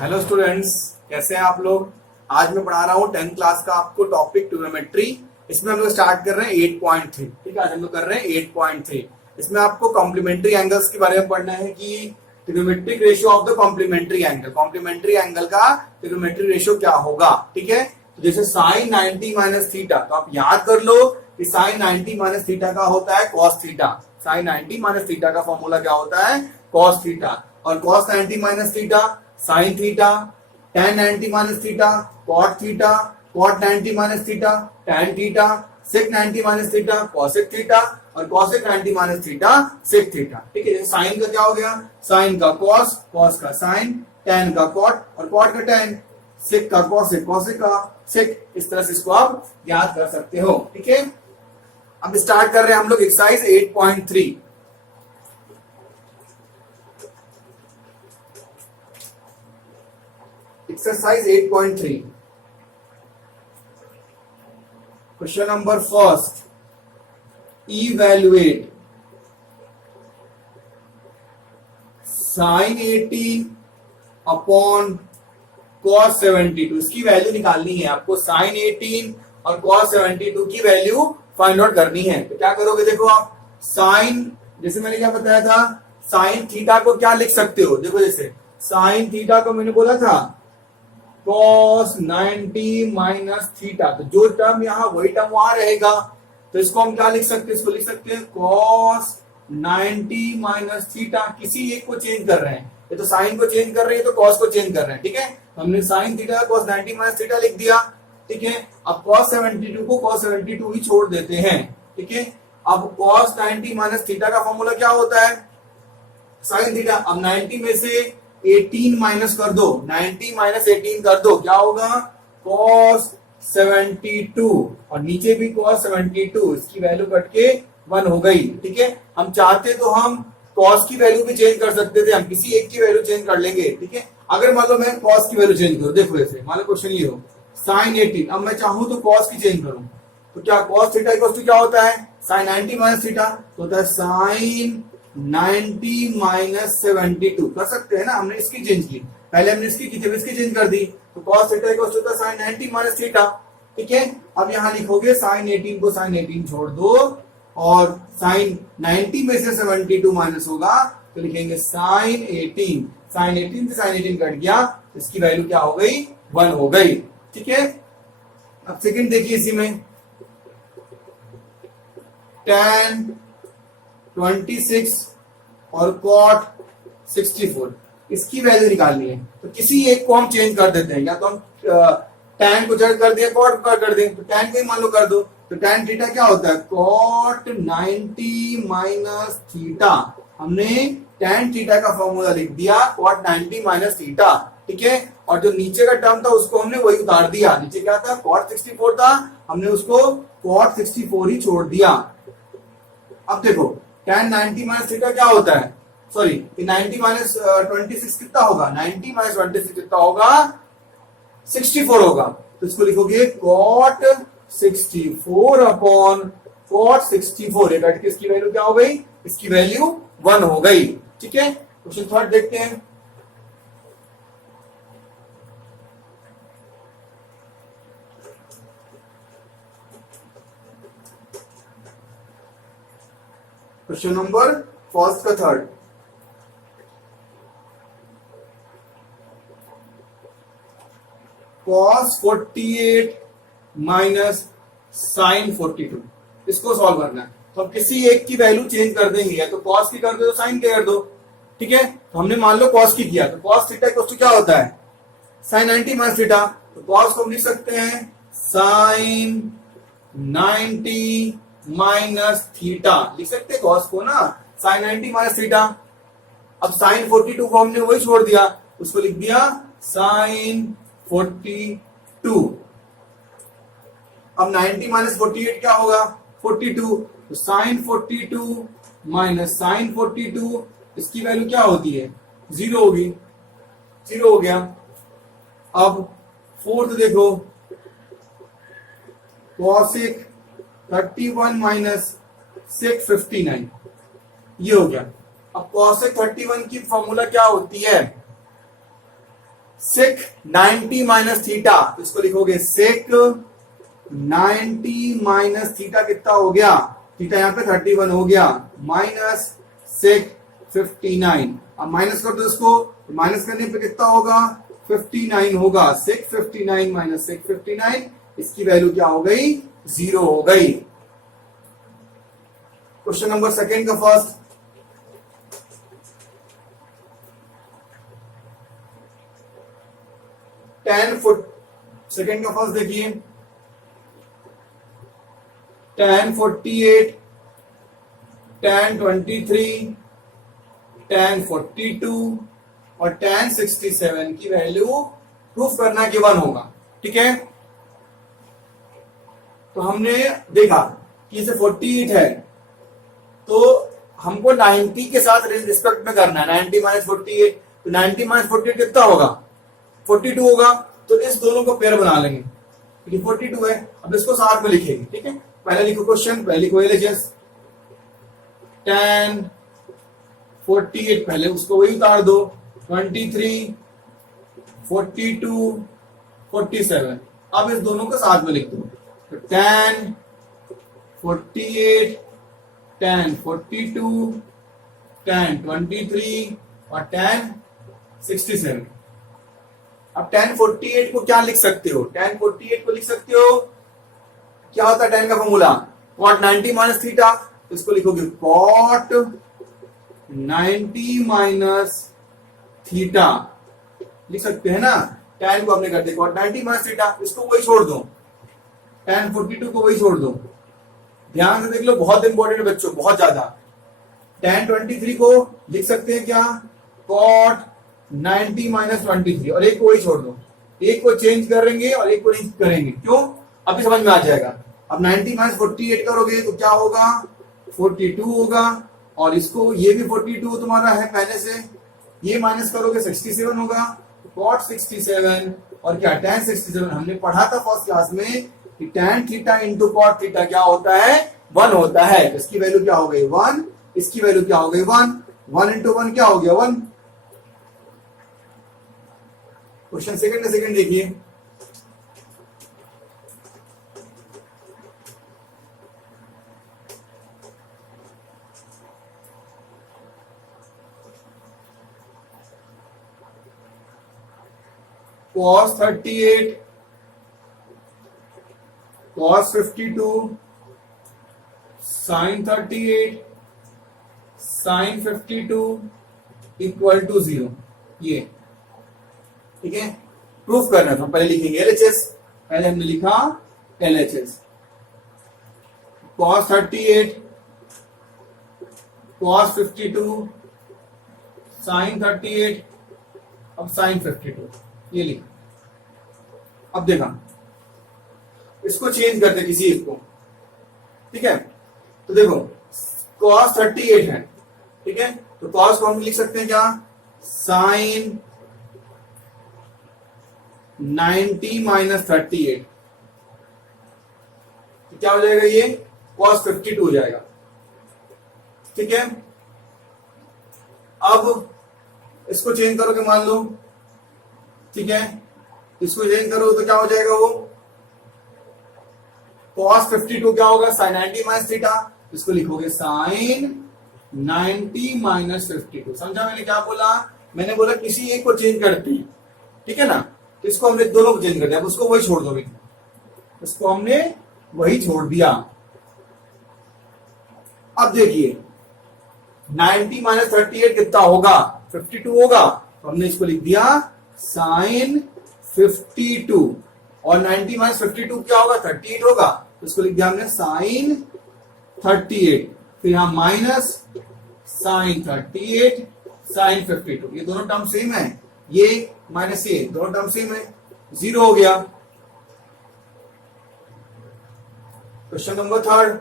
Hello students, कैसे हैं आप लोग। आज मैं पढ़ा रहा हूँ 10th क्लास का आपको टॉपिक ट्रिग्नोमेट्री। इसमें हम लोग स्टार्ट कर रहे हैं 8.3। ठीक है, आज हम लोग कर रहे हैं 8.3। इसमें आपको कॉम्प्लीमेंट्री एंगल्स के बारे में पढ़ना है कि trigonometric ratio of the complementary angle का ट्रिग्नोमेट्रिक रेशियो क्या होगा। ठीक है, तो जैसे साइन 90 माइनस थीटा, तो आप याद कर लो कि साइन 90 माइनस थीटा का होता है cos theta. Sine 90 minus theta का फॉर्मूला क्या होता है, कॉस थीटा। और cos 90 minus theta sine theta, tan 90 minus theta cot theta, cot 90 minus theta tan theta, sec 90 minus theta cosec theta और cosec 90 minus theta sec theta. ठीक है, sine का क्या हो गया, साइन का कॉस, कॉस का साइन, tan का कॉट और कॉट का tan, सेक का कॉसेक, कॉसेक का सेक। इस तरह से इसको आप याद कर सकते हो। ठीक है, अब स्टार्ट कर रहे हैं हम लोग exercise 8.3। Exercise 8.3. Question number first. Evaluate sin 18 upon cos 72. इसकी वैल्यू निकालनी है आपको। sin 18 और cos 72 की वैल्यू फाइंड आउट करनी है। तो क्या करोगे, देखो आप sin, जैसे मैंने क्या बताया था, sin थीटा को क्या लिख सकते हो। देखो जैसे sin थीटा को मैंने बोला था cos 90 माइनस थीटा, तो जो टर्म यहाँ वही टर्म वहां रहेगा। तो इसको हम क्या लिख सकते हैं, इसको लिख सकते हैं cos 90 माइनस थीटा। किसी एक को चेंज कर रहे हैं, ये तो साइन को चेंज कर रहे हैं, तो cos को चेंज कर रहे हैं। ठीक है, हमने sine theta cos 90 minus theta लिख दिया। ठीक है, अब cos 72 को cos 72 ही छोड़ देते हैं। ठीक है, अब cos 90 माइनस थीटा का फॉर्मूला क्या होता है, साइन थीटा। अब 90 में से 18 माइनस कर दो, 90 माइनस 18 कर दो, क्या होगा cos 72 और नीचे भी cos 72, इसकी वैल्यू कट के 1 हो गई। ठीक है, हम चाहते तो हम cos की वैल्यू भी चेंज कर सकते थे, हम किसी एक की वैल्यू चेंज कर लेंगे। ठीक है, अगर मान लो मैं cos की वैल्यू चेंज करूं, देखो ऐसे मान लो क्वेश्चन ये हो sin 18, अब मैं चाहूं तो cos की चेंज करूं, तो क्या cos थीटा इक्वल टू क्या होता है, sin 90 माइनस थीटा, तो होता है sin 90 माइनस 72। कर सकते हैं ना, हमने इसकी चेंज की, पहले हमने इसकी की थी, इसकी चेंज कर दी, तो cos theta equal to sin 90 minus theta. ठीक है, अब यहां लिखोगे sin 18 को sin 18 छोड़ दो और sin 90 में से 72 माइनस होगा, तो लिखेंगे sin 18, sin 18 से sin 18 कट गया, इसकी वैल्यू क्या हो गई, 1 हो गई। ठीक है, अब सेकंड देखिए, इसी में tan 26 और cot 64, इसकी वैल्यू निकालनी है। तो किसी एक को हम चेंज कर देते हैं, या तो हम tan को चेंज कर दें, cot को कर दें, तो tan को ही मान लो कर दो, तो tan थीटा क्या होता है cot 90 माइनस थीटा। हमने tan थीटा का फॉर्मूला लिख दिया cot 90 माइनस थीटा। ठीक है, और जो नीचे का टर्म था उसको हमने वही उतार दिया, नीचे क्या था cot 64 था, हमने उसको cot 64 ही छोड़ दिया। अब देखो tan 90 माइनस थीटा क्या होता है, सॉरी 90 माइनस 26 कितना होगा, 90 माइनस 26 कितना होगा, 64 होगा। तो इसको लिखोगे cot 64 अपॉन cot 64, ये कट के इसकी वैल्यू क्या हो गई, इसकी वैल्यू 1 हो गई। ठीक है, क्वेश्चन थर्ड देखते हैं। क्वेश्चन नंबर फर्स्ट का थर्ड, cos 48 माइनस sin 42, इसको सॉल्व करना है। तो हम किसी एक की वैल्यू चेंज कर देंगे, या तो cos की कर दो, sin की कर दो। ठीक है, तो हमने मान लो cos की किया, तो cos थीटा इक्वल टू क्या होता है, sin 90 माइनस थीटा। तो cos को हम लिख सकते हैं sin 90 माइनस थीटा, लिख सकते हैं cos को ना, sin 90 माइनस थीटा। अब sin 42 को हमने वही छोड़ दिया, उसको लिख दिया sin 42। अब 90 माइनस 48 क्या होगा, 42, तो sin 42 माइनस sin 42, इसकी वैल्यू क्या होती है, 0 होगी, 0 हो गया। अब फोर्थ देखो, cosec 31 माइनस sec 59, ये हो गया। अब cosec 31 की फॉर्मूला क्या होती है, सेक 90 माइनस थीटा, इसको लिखोगे सेक 90 माइनस थीटा कितना हो गया, थीटा यहाँ पे 31 हो गया, माइनस सेक 59। अब माइनस कर दो इसको, माइनस करने पे कितना होगा 59 होगा, सेक 59 माइनस सेक 59, इसकी वैल्यू क्या हो गई 0 हो गई। क्वेश्चन नंबर सेकेंड का फर्स्ट, टेन फुट, सेकेंड का फर्स्ट देखिए, 1048, 1023, 1042 और 1067 की वैल्यू प्रूफ करना कि 1 होगा। ठीक है, तो हमने देखा कि इसे 48 है तो हमको 90 के साथ रिस्पेक्ट में करना है, 90 माइनस 48, तो 90 माइनस 48 कितना होगा 42 होगा, तो इस दोनों को पेयर बना लेंगे, 42 है। अब इसको साथ में लिखेंगे। ठीक है, पहले लिखो क्वेश्चन, पहले लिखो LHS 1048, पहले उसको वही उतार दो, 23, 42, 47, अब इस दोनों को साथ में लिख दो, तो 1048, 1042, 1023 और 1067। अब 1048 को क्या लिख सकते हो, 1048 को लिख सकते हो, क्या होता है 10 का फॉर्मूला, cot 90 माइनस थीटा, इसको लिखोगे cot 90 माइनस थीटा, लिख सकते हैं ना, 10 को हमने कर दिया cot 90 माइनस थीटा, इसको वही छोड़ दो, 1042 को वही छोड़ दो। ध्यान से देख लो, बहुत इंपॉर्टेंट है बच्चों, बहुत ज्यादा। 1023 को लिख सकते हैं क्या, cot 90 माइनस 23, और एक को वही छोड़ दो, एक को चेंज करेंगे और एक को नहीं करेंगे, क्यों अभी समझ में आ जाएगा। अब 90 माइनस 48 करोगे तो क्या होगा 42 होगा, और इसको ये भी 42 तुम्हारा है पहले से, ये माइनस करोगे 67 होगा, cot 67 और क्या tan 67, हमने पढ़ा था फर्स्ट क्लास में कि tan theta into cot theta क्या होता है 1 होता है, इसकी वैल्यू क्या हो गई 1, इसकी वैल्यू क्या हो गई 1, 1 इंटू 1 क्या हो गया 1। क्वेश्चन सेकंड देखिए, cos 38, cos 52, sin 38, sin 52 equal to 0, ये ठीक है प्रूफ करना था। पहले लिखेंगे LHS, पहले हमने लिखा LHS, cos 38, cos 52, sin 38, अब sin 52, ये लिखा। अब देखा, इसको चेंज करते किसी एक को, ठीक है, तो देखो cos 38 है, ठीक है, तो cos को हम लिख सकते हैं क्या, sin 90 माइनस 38, क्या हो जाएगा ये cos 52 हो जाएगा। ठीक है, अब इसको चेंज करोगे मान लो, ठीक है, इसको चेंज करो तो क्या हो जाएगा वो cos 52 क्या होगा sin 90 माइनस थीटा, इसको लिखोगे sin 90 माइनस 52। समझा मैंने क्या बोला, मैंने बोला किसी एक को चेंज करते हैं, ठीक है ना, तो इसको हमने दोनों को चेंज कर दिया, अब उसको वही छोड़ दो, इसको हमने वही छोड़ दिया। अब देखिए 90 माइनस 38 कितना होगा 52 होगा, तो हमने इसको लिख दिया sin 52, और 90 माइनस 52 क्या होगा 38 होगा, तो इसको लिख दिया हमने sin 38, फिर यहां माइनस sin 38 sin 52, ये दोनों टर्म सेम है, ये माइनस ये दोनों टर्म सेम है, 0 हो गया। Question number third,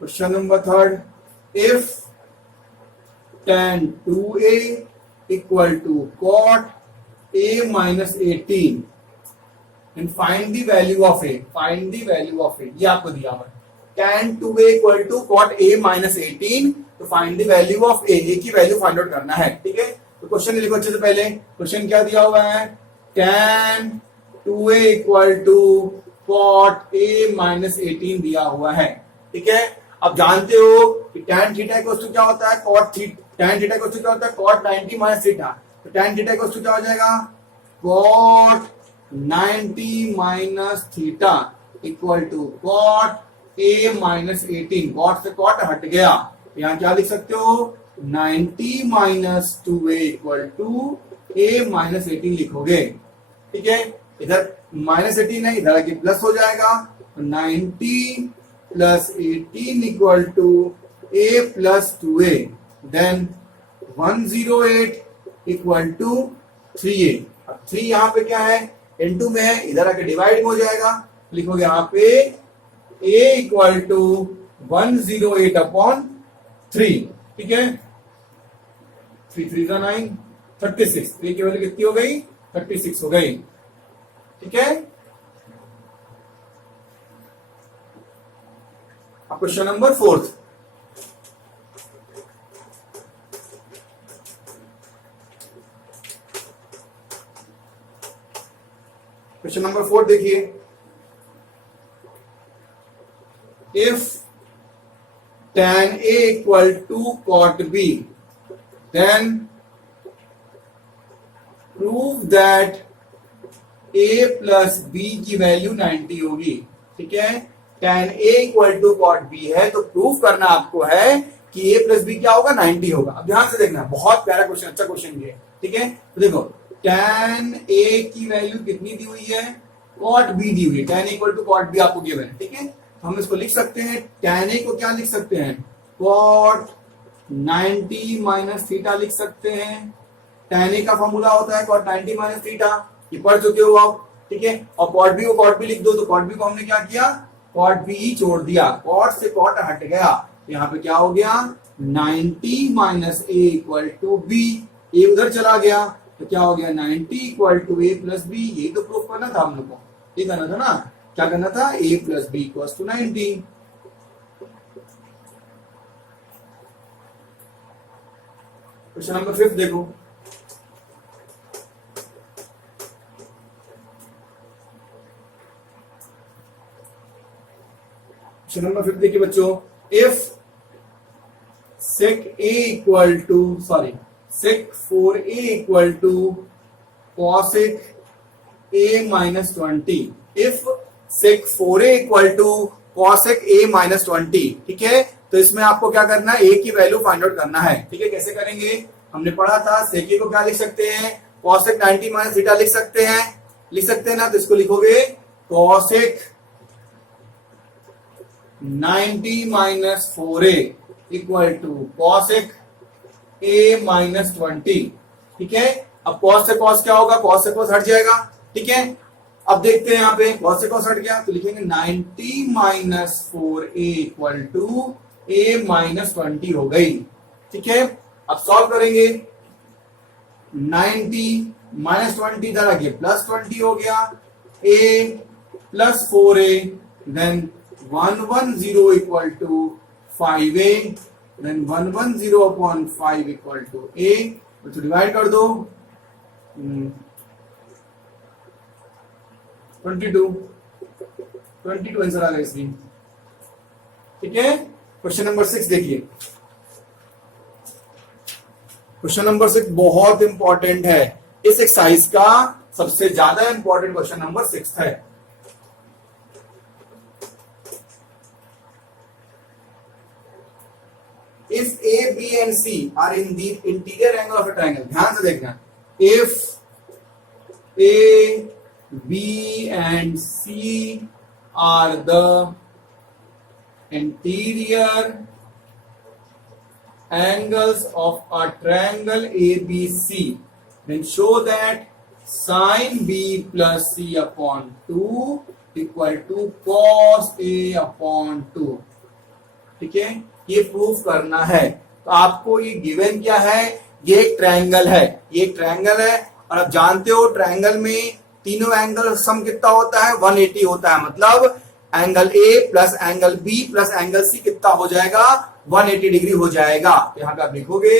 question number third, if tan 2a equal to cot a minus 18, then find the value of A, find the value of A, ये आपको दिया हुआ है tan 2a equal to cot a minus 18, तो find the value of A की value find out करना है। ठीक है, तो क्वेश्चन लिखो अच्छे से। पहले क्वेश्चन क्या दिया हुआ है, tan 2a equal to cot a minus 18 दिया हुआ है। ठीक है, अब जानते हो कि tan थीटा इक्वल टू क्या होता है, cot theta, tan theta equal to क्या होता है, cot 90 माइनस थीटा, तो tan थीटा इक्वल टू क्या हो जाएगा, cot 90 minus theta equal to cot a minus 18, cot से cot हट गया, यहाँ क्या लिख सकते हो, 90 minus 2a equal to a minus 18 लिखोगे। ठीक है, इधर माइनस 18 है, इधर आके प्लस हो जाएगा, तो 90 plus 18 equal to a plus 2a, then 108 equal to 3a। अब 3 यहाँ पे क्या है, इनटू में है, इधर आके डिवाइड हो जाएगा, लिखोगे यहाँ पे a इक्वल टू 108 अपॉन 3। ठीक है, 3 3 9, 36, a की वैल्यू कितनी हो गई, 36 हो गई। ठीक है, अब क्वेश्चन नंबर 4, क्वेश्चन नंबर 4 देखिए, if tan a equal to cot b, then prove that a plus b की वैल्यू 90 होगी। ठीक है, tan a equal to cot b है, तो प्रूव करना आपको है कि a प्लस b क्या होगा, 90 होगा। अब ध्यान से देखना, बहुत प्यारा क्वेश्चन, अच्छा क्वेश्चन ये। ठीक है, तो देखो tan a की वैल्यू कितनी दी हुई है, cot b दी हुई है, tan a equal to cot b आपको गिवन है। ठीक है, तो हम इसको लिख सकते हैं, tan a को क्या लिख सकते हैं, cot 90 माइनस थीटा लिख सकते हैं। tan a का फॉर्मूला होता है cot 90 माइनस थीटा, ये पढ़ चुके हो आप। ठीक है, और cot b को cot b लिख दो, तो cot b को हमने क्या किया, cot b ही छोड़ दिया, cot से cot हट गया, तो यहाँ पे क्या हो गया, 90 minus a equal to b, a उधर चला गया, तो क्या हो गया, 90 equal to a plus b। ये तो प्रूफ करना था हम लोग को, ये करना था ना, क्या करना था, a plus b equal to 90। Question number 5 देखो, क्वेश्चन नंबर 5 देखिए बच्चों, if sec a equal to sec 4a equal to cosec a minus 20, if sec 4a equal to cosec a minus 20। ठीक है, तो इसमें आपको क्या करना है, a की वैल्यू फाइंड आउट करना है। ठीक है, कैसे करेंगे, हमने पढ़ा था sec a को क्या लिख सकते हैं, cosec 90 माइनस थीटा लिख सकते हैं ना, तो इसको लिखोगे cosec 90 minus 4a equal to cosec a minus 20। ठीक है, अब cos से cos क्या होगा, cos से cos हट जाएगा। ठीक है, अब देखते हैं यहाँ पे cos से cos हट गया, तो लिखेंगे 90 minus 4a equal to a minus 20 हो गई। ठीक है, अब सॉल्व करेंगे, 90 माइनस 20 इधर आगे प्लस 20 हो गया, a प्लस 4a, then 110 equal to 5a, then 110 upon 5 equal to a, तो डिवाइड कर दो, 22 आंसर आ गया इसकी। ठीक है, क्वेश्चन नंबर 6 देखिए, क्वेश्चन नंबर 6 बहुत इंपॉर्टेंट है, इस एक्सरसाइज का सबसे ज्यादा इंपॉर्टेंट क्वेश्चन नंबर 6 है। If A, B and C are in the interior angle of a triangle, ध्यान से देखना, if A, B and C are the interior angles of a triangle ABC, then show that sin B plus C upon 2 equal to cos A upon 2। ठीक है, ये proof करना है, तो आपको ये गिवन क्या है, ये एक ट्रायंगल है, ये एक ट्रायंगल है, और आप जानते हो ट्रायंगल में तीनों एंगल सम कितना होता है 180 होता है, मतलब angle A plus angle B plus angle C कितना हो जाएगा 180 डिग्री हो जाएगा। यहाँ पे आप लिखोगे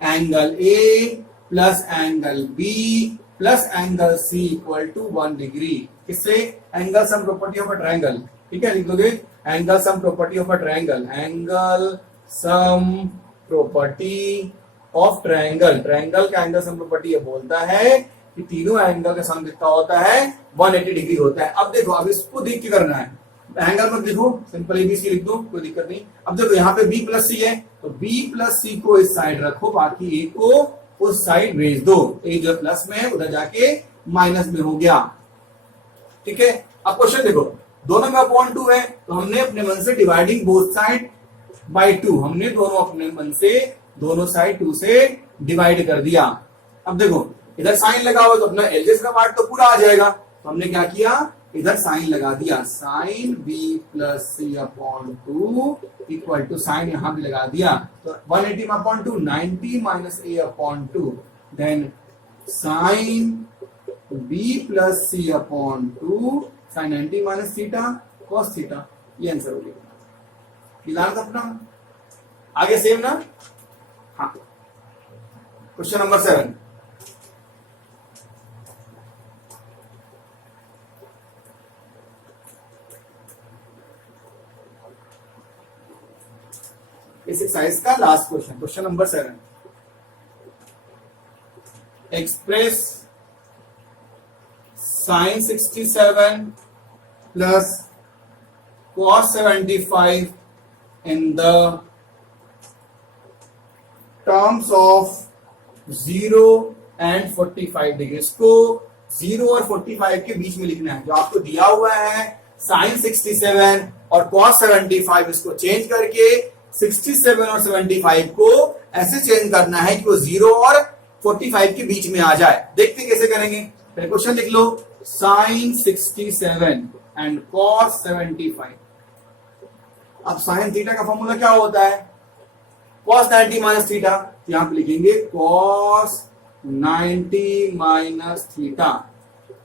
angle A plus angle B plus angle C equal to 1 degree. किससे? Angle sum property of a triangle. ठीक है, लिख दोगे angle sum property of a triangle, angle sum property of triangle. Triangle का एंगल सम प्रॉपर्टी ये बोलता है कि तीनों एंगल का सम कितना होता है 180 डिग्री होता है। अब देखो, अब इसको देख के करना है, एंगल मत लिखो, सिंपल एबीसी लिख दो, कोई दिक्कत नहीं। अब देखो यहाँ पे बी प्लस सी है, तो बी प्लस सी को इस साइड रखो, बाकी ए को उस साइड भेज दो। ए जो प्लस में है उधर जाके माइनस में हो गया। ठीक है, अब क्वेश्चन देखो, दोनों में अपॉन 2 है, तो हमने अपने मन से डिवाइडिंग बोथ साइड बाय 2, हमने दोनों अपने मन से दोनों साइड 2 से डिवाइड कर दिया। अब देखो इधर साइन लगा हुआ तो अपना एलजेस का पार्ट तो पूरा आ जाएगा, तो हमने क्या किया, इधर साइन लगा दिया, sine B plus C upon 2 equal to sine यहां भी लगा दिया, तो 180 upon 2 90 minus A upon 2, then sine B plus C upon 2 sine 90 minus theta cos theta. ये आंसर हो गया। मिलान था अपना, आगे सेम ना। हाँ, क्वेश्चन नंबर 7, इस एक्सरसाइज का last question, question number 7, express sine 67 plus cos 75 in the terms of 0 and 45 degree. इसको 0 और 45 के बीच में लिखना है, जो आपको दिया हुआ है साइन 67 और cos 75, इसको चेंज करके 67 और 75 को ऐसे चेंज करना है कि वो 0 और 45 के बीच में आ जाए। देखते कैसे करेंगे। पहले क्वेश्चन लिख लो, साइन 67 एंड cos 75। अब साइन थीटा का फॉर्मूला क्या होता है, cos 90 माइनस थीटा, यहां पे लिखेंगे cos 90 माइनस थीटा।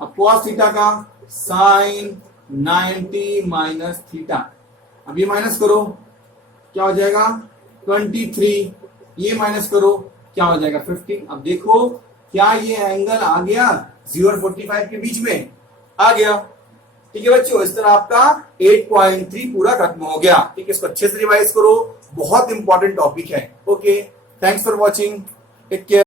अब cos थीटा का साइन 90 माइनस थीटा, अब ये माइनस करो क्या हो जाएगा 23, ये माइनस करो क्या हो जाएगा 15। अब देखो क्या ये एंगल आ गया 0 और 45 के बीच में, आ गया। ठीक है बच्चों, इस तरह आपका 8.3 पूरा खत्म हो गया। ठीक है, इसको अच्छे से रिवाइज करो, बहुत इंपॉर्टेंट टॉपिक है। Okay, thanks for watching, take care.